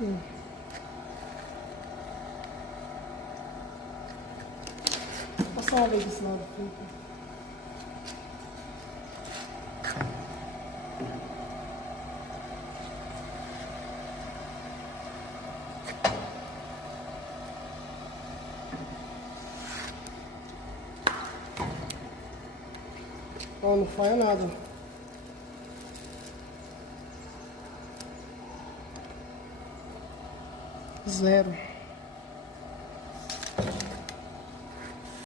Vou passar uma vez desse lado aqui. Ó, não falha nada. Zero.